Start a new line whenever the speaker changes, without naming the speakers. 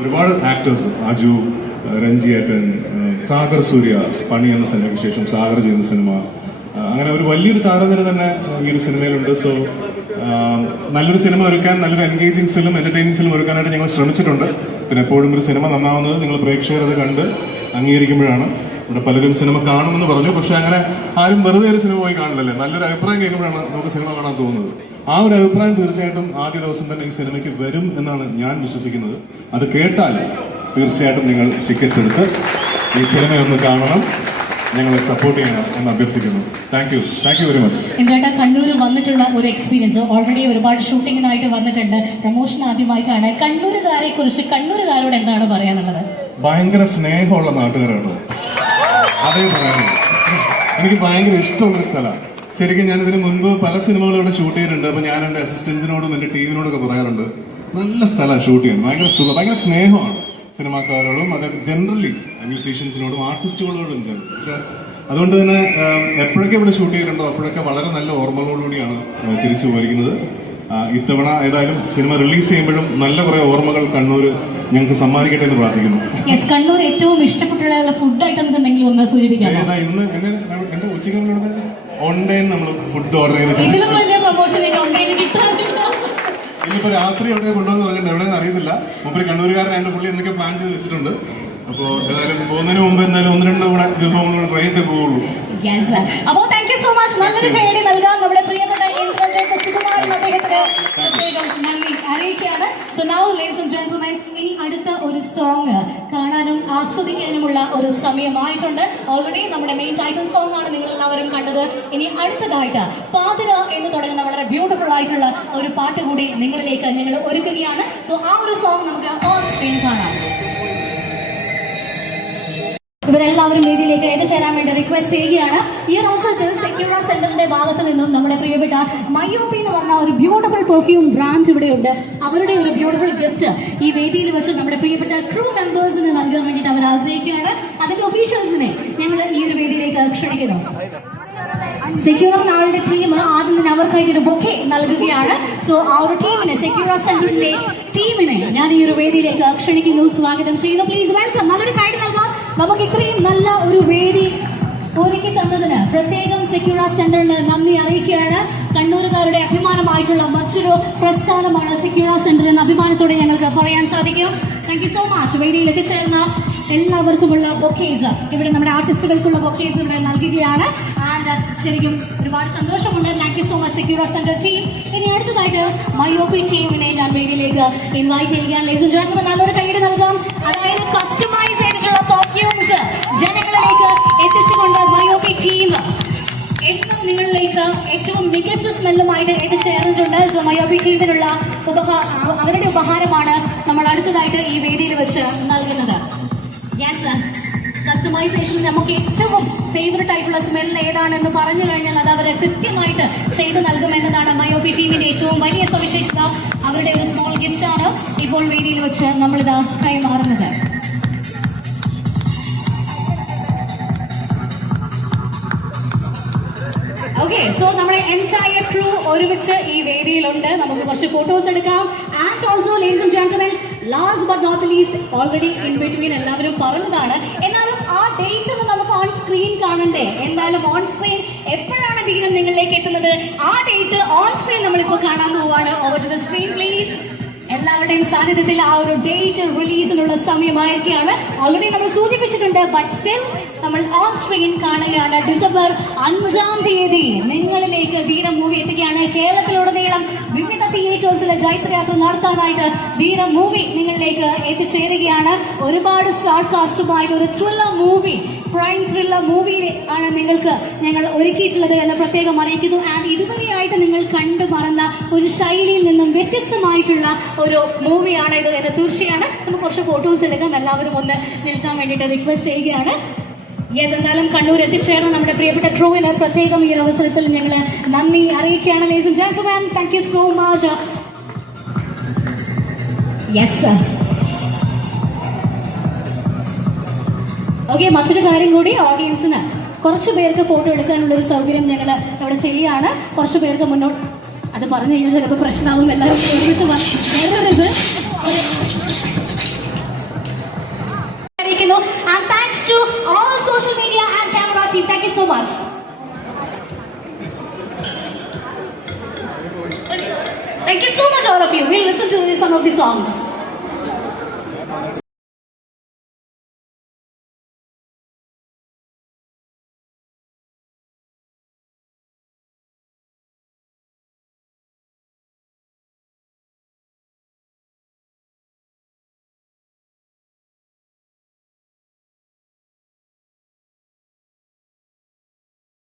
ഒരുപാട് ആക്ടേഴ്സ് അജു രഞ്ജിയേട്ടൻ സാഗർ സൂര്യ പണി എന്ന സിനിമയ്ക്ക് ശേഷം സാഗർ ചെയ്യുന്ന സിനിമ. അങ്ങനെ ഒരു വലിയൊരു താരനിര തന്നെ ഈ ഒരു സിനിമയിലുണ്ട്. സോ നല്ലൊരു സിനിമ ഒരുക്കാൻ നല്ലൊരു എൻഗേജിങ് ഫിലിം എന്റർടൈനിങ് ഫിലിം ഒരുക്കാനായിട്ട് ഞങ്ങൾ ശ്രമിച്ചിട്ടുണ്ട്. പിന്നെ എപ്പോഴും ഒരു സിനിമ നന്നാവുന്നത് നിങ്ങൾ പ്രേക്ഷകർ അത് കണ്ട് അംഗീകരിക്കുമ്പോഴാണ്. ഇവിടെ പലരും സിനിമ കാണുമെന്ന് പറഞ്ഞു. പക്ഷെ അങ്ങനെ ആരും വെറുതെ ഒരു സിനിമ പോയി കാണില്ലല്ലേ? നല്ലൊരു അഭിപ്രായം കേൾക്കുമ്പോഴാണ് നമുക്ക് സിനിമ കാണാൻ തോന്നുന്നത്. ആ ഒരു അഭിപ്രായം തീർച്ചയായിട്ടും ആദ്യ ദിവസം തന്നെ ഈ സിനിമയ്ക്ക് വരും എന്നാണ് ഞാൻ വിശ്വസിക്കുന്നത്. അത് കേട്ടാൽ തീർച്ചയായിട്ടും നിങ്ങൾ ടിക്കറ്റ് എടുത്ത് ഈ സിനിമ ഒന്ന് കാണണം. ഞങ്ങളെ സപ്പോർട്ട് ചെയ്യണം എന്ന് അഭ്യർത്ഥിക്കുന്നു. Thank you thank you very much
എന്താ കണ്ണൂർ വന്നിട്ടുള്ള ഒരു എക്സ്പീരിയൻസ് ഓൾറെഡി ഒരുപാട് ഷൂട്ടിങ്ങിനായിട്ട് വന്നിട്ടുണ്ട്. പ്രൊമോഷൻ ആദ്യമായിട്ടാണ്. കണ്ണൂരുകാരെ കുറിച്ച് കണ്ണൂരുകാരോട് എന്താണ് പറയാനുള്ളത്?
ഭയങ്കര സ്നേഹമുള്ള നാട്ടുകാരാണ്. അതേ പറയാനുള്ളൂ എനിക്ക് ഭയങ്കര ഇഷ്ടമുള്ളൊരു സ്ഥലമാണ് ശരിക്കും ഞാൻ ഇതിന് മുൻപ് പല സിനിമകളും ഇവിടെ ഷൂട്ട് ചെയ്തിട്ടുണ്ട്. അപ്പൊ ഞാൻ എന്റെ അസിസ്റ്റൻസിനോടും എന്റെ ടീമിനോടൊക്കെ പറയാറുണ്ട്. നല്ല സ്ഥലമാണ് ഷൂട്ട് ചെയ്യാൻ. ഭയങ്കര സുഖം ഭയങ്കര സ്നേഹമാണ് സിനിമാക്കാരോടും അത് ജനറലി മ്യൂസീഷ്യൻസിനോടും ആർട്ടിസ്റ്റുകളോടും ജനറൽ പക്ഷെ അതുകൊണ്ട് തന്നെ എപ്പോഴൊക്കെ ഇവിടെ ഷൂട്ട് ചെയ്തിട്ടുണ്ടോ അപ്പോഴൊക്കെ വളരെ നല്ല ഓർമ്മകളോടുകൂടിയാണ് തിരിച്ചു പോയിരിക്കുന്നത് ഇത്തവണ ഏതായാലും സിനിമ റിലീസ് ചെയ്യുമ്പോഴും നല്ല കുറെ ഓർമ്മകൾ കണ്ണൂർ ഞങ്ങൾക്ക് സമ്മാനിക്കട്ടെ എന്ന് പ്രാർത്ഥിക്കുന്നു.
യെസ് കണ്ണൂർ ഏറ്റവും ഇഷ്ടപ്പെട്ടുള്ള ഫുഡ് ഐറ്റംസ് എന്തെങ്കിലും ഒന്ന് സൂചിപ്പിക്കാം
ഇന്ന് എന്റെ ഉച്ചയ്ക്ക് നമ്മൾ ഓൺലൈൻ നമ്മൾ ഫുഡ് ഓർഡർ ചെയ്ത്
ഇതിലും വലിയ പ്രൊമോഷൻ ഓൺലൈനിൽ കിട്ടാറില്ല
ഇനിയിപ്പോ രാത്രി എവിടെ കൊണ്ടുവന്ന് പറയണ്ട എവിടെയെന്ന് അറിയത്തില്ല. മുമ്പ് കണ്ണൂരുകാരനായിട്ട് പുള്ളി എന്തൊക്കെ പ്ലാൻ ചെയ്ത് വെച്ചിട്ടുണ്ട്. അപ്പോ ഏതായാലും പോകുന്നതിന് മുമ്പ് എന്തായാലും ഒന്ന് രണ്ട് കൂടെ വിഭവങ്ങൾ ട്രൈ ചെയ്തേ പോവുള്ളൂ.
യെസ് അപ്പോൾ താങ്ക് യു സോ മച്ച് നല്ലൊരു കൈയടി നൽകാം നമ്മുടെ പ്രിയപ്പെട്ട സുകുമാരൻ അദ്ദേഹത്തിന് പ്രത്യേകം നന്ദി അറിയിക്കുകയാണ്. So now ladies and gentlemen ഇനി അടുത്ത ഒരു സോങ് കാണാനും ആസ്വദിക്കാനുമുള്ള ഒരു സമയമായിട്ടുണ്ട്. ഓൾറെഡി നമ്മുടെ മെയിൻ ടൈറ്റിൽ സോങ് ആണ് നിങ്ങൾ എല്ലാവരും കണ്ടത്. ഇനി അടുത്തതായിട്ട് പാതിര എന്ന് തുടങ്ങുന്ന വളരെ ബ്യൂട്ടിഫുൾ ആയിട്ടുള്ള ഒരു പാട്ട് കൂടി നിങ്ങളിലേക്ക് ഞങ്ങൾ ഒരുക്കുകയാണ്. സോ ആ ഒരു സോങ് നമുക്ക് ഓൺ സ്ക്രീൻ കാണാം. ഇവരെല്ലാവരും വേദിയിലേക്ക് എത്തിച്ചേരാൻ വേണ്ടി റിക്വസ്റ്റ് ചെയ്യുകയാണ്. ഈ ഒരു അവസരത്തിൽ സെക്യൂറ സെന്ററിന്റെ ഭാഗത്ത് നിന്നും നമ്മുടെ പ്രിയപ്പെട്ട മയോപി എന്ന് പറഞ്ഞ ഒരു ബ്യൂട്ടിഫുൾ പെർഫ്യൂം ബ്രാൻഡ് ഇവിടെയുണ്ട് അവരുടെ ഒരു ബ്യൂട്ടിഫുൾ ഗിഫ്റ്റ് ഈ വേദിയിൽ വെച്ച് നമ്മുടെ പ്രിയപ്പെട്ട ക്രൂ മെമ്പേഴ്സിന് നൽകാൻ വേണ്ടിയിട്ട് അവർ ആഗ്രഹിക്കുകയാണ്. അതിന്റെ ഒഫീഷ്യൽസിനെ ഞങ്ങൾ ഈ ഒരു വേദിയിലേക്ക് ക്ഷണിക്കുന്നു. സെക്യൂറോ നാളുടെ ടീം ആദ്യം തന്നെ അവർക്കായിട്ട് ഒരു ബൊക്കെ നൽകുകയാണ്. സോ ആ ഒരു ടീമിനെ സെക്യൂറ സെന്ററിന്റെ ടീമിനെ ഞാൻ ഈ ഒരു വേദിയിലേക്ക് ക്ഷണിക്കുന്നു. സ്വാഗതം ചെയ്യുന്നു. പ്ലീസ് വെൽക്കം നല്ലൊരു കാര്യം നൽകാം. നമുക്ക് ഇത്രയും നല്ല ഒരു വേദി ഒരുക്കി തന്നതിന് പ്രത്യേകം സെക്യൂറ സെന്ററിന് നന്ദി അറിയിക്കുകയാണ്. കണ്ണൂരുകാരുടെ അഭിമാനമായിട്ടുള്ള മറ്റൊരു പ്രസ്ഥാനമാണ് സെക്യൂറ സെന്റർ എന്ന അഭിമാനത്തോടെ ഞങ്ങൾക്ക് പറയാൻ സാധിക്കും. താങ്ക് യു സോ മച്ച് വേദിയിൽ എത്തിച്ചേർന്ന എല്ലാവർക്കുമുള്ള ബൊക്കേസ് ഇവിടെ നമ്മുടെ ആർട്ടിസ്റ്റുകൾക്കുള്ള ബൊക്കേസ് ഇവിടെ നൽകുകയാണ്. ആൻഡ് ശരിക്കും ഒരുപാട് സന്തോഷമുണ്ട്. Thank you so much secure centre team ഇനി അടുത്തതായിട്ട് മയോപി ടീമിനെ ഞാൻ വേദിയിലേക്ക് ഇൻവൈറ്റ് ചെയ്യുകയാണ്. ലേസ് നല്ലൊരു കൈയ്യടി നൽകാം. അതായത് കസ്റ്റമൈസ് എത്തിച്ചുകൊണ്ട് മയോബി ടീം ഏറ്റവും നിങ്ങളിലേക്ക് ഏറ്റവും മികച്ച സ്മെല്ലുമായിട്ട് എത്തിച്ചേർന്നിട്ടുണ്ട് സോ മയോബി ടീമിനുള്ള ഉപഹാ അവരുടെ ഉപഹാരമാണ് നമ്മൾ അടുത്തതായിട്ട് ഈ വേദിയിൽ വെച്ച് നൽകുന്നത്. കസ്റ്റമൈസേഷൻ നമുക്ക് ഏറ്റവും ഫേവററ്റ് ആയിട്ടുള്ള സ്മെൽ ഏതാണെന്ന് പറഞ്ഞു കഴിഞ്ഞാൽ അത് അവർ കൃത്യമായിട്ട് ചെയ്തു നൽകുമെന്നതാണ് മയോബി ടീമിന്റെ ഏറ്റവും വലിയ സവിശേഷത. അവരുടെ ഒരു സ്മോൾ ഗിഫ്റ്റാണ് ഇപ്പോൾ വേദിയിൽ വെച്ച് നമ്മളിത് കൈമാറുന്നത്. ഓക്കെ സോ നമ്മുടെ എന്റയർ ക്രൂ ഒരുമിച്ച് ഈ വേദിയിലുണ്ട്. നമുക്ക് കുറച്ച് ഫോട്ടോസ് എടുക്കാം. And also ladies and gentlemen last but not least already in between എല്ലാവരും പറഞ്ഞതാണ്. എന്നാലും ആ ഡേറ്റ് ഒന്ന് നമുക്ക് ഓൺ സ്ക്രീൻ കാണണ്ടേ? എന്തായാലും ഓൺ സ്ക്രീൻ എപ്പോഴാണ് ദീനം നിങ്ങളിലേക്ക് എത്തുന്നത്? ആ ഡേറ്റ് ഓൺ സ്ക്രീൻ നമ്മളിപ്പോൾ കാണാൻ പോവാണ്. Over to the screen please എല്ലാവരുടെയും സാന്നിധ്യത്തിൽ ആ ഒരു ഡേറ്റ് റിലീസിനുള്ള സമയമായിരിക്കുകയാണ്. ഓൾറെഡി നമ്മൾ സൂചിപ്പിച്ചിട്ടുണ്ട് ബട്ട് സ്റ്റിൽ നമ്മൾ ഓൺ സ്ക്രീൻ കാണുകയാണ്. ഡിസംബർ അഞ്ചാം തീയതി നിങ്ങളിലേക്ക് ധീരം മൂവി എത്തുകയാണ്. കേരളത്തിലുടനീളം വിവിധ തിയേറ്റേഴ്സിലെ ജൈത്രയാത്ര നടത്താനായിട്ട് ധീരം മൂവി നിങ്ങളിലേക്ക് എത്തിച്ചേരുകയാണ്. ഒരുപാട് സ്റ്റാർ കാസ്റ്റുമായി ഒരു thriller movie crime thriller movie ആണ് നിങ്ങൾക്ക് ഞങ്ങൾ ഒരുക്കിയിട്ടുള്ളത് എന്ന് പ്രത്യേകം അറിയിക്കുന്നു. ആൻഡ് ഇതുവരെയായിട്ട് നിങ്ങൾ കണ്ടു മറന്ന ഒരു ശൈലിയിൽ നിന്നും വ്യത്യസ്തമായിട്ടുള്ള ഒരു മൂവിയാണ് ഇത് എന്ന് തീർച്ചയാണ്. നമുക്ക് കുറച്ച് ഫോട്ടോസ് എടുക്കാം. എല്ലാവരും ഒന്ന് നിൽക്കാൻ വേണ്ടിയിട്ട് റിക്വസ്റ്റ് ചെയ്യുകയാണ്. എന്തായാലും കണ്ണൂർ എത്തിച്ചേർന്ന. നമ്മുടെ പ്രിയപ്പെട്ട ക്രൂവിന് പ്രത്യേകം ഈ അവസരത്തിൽ ഞങ്ങൾ നന്ദി അറിയിക്കുകയാണ്. Lace thank you so much yes sir okay മറ്റൊരു കാര്യം കൂടി ഓഡിയൻസിന് കുറച്ച് പേർക്ക് ഫോട്ടോ എടുക്കാനുള്ള ഒരു സൗകര്യം ഞങ്ങൾ ഇവിടെ ശരിയാണ് കുറച്ച് പേർക്ക് മുന്നോട്ട് അത് പറഞ്ഞു കഴിഞ്ഞാൽ ചിലപ്പോൾ പ്രശ്നമാകും എല്ലാവരും Thank you so much. Thank you so much, all of you. We'll listen to some of the songs.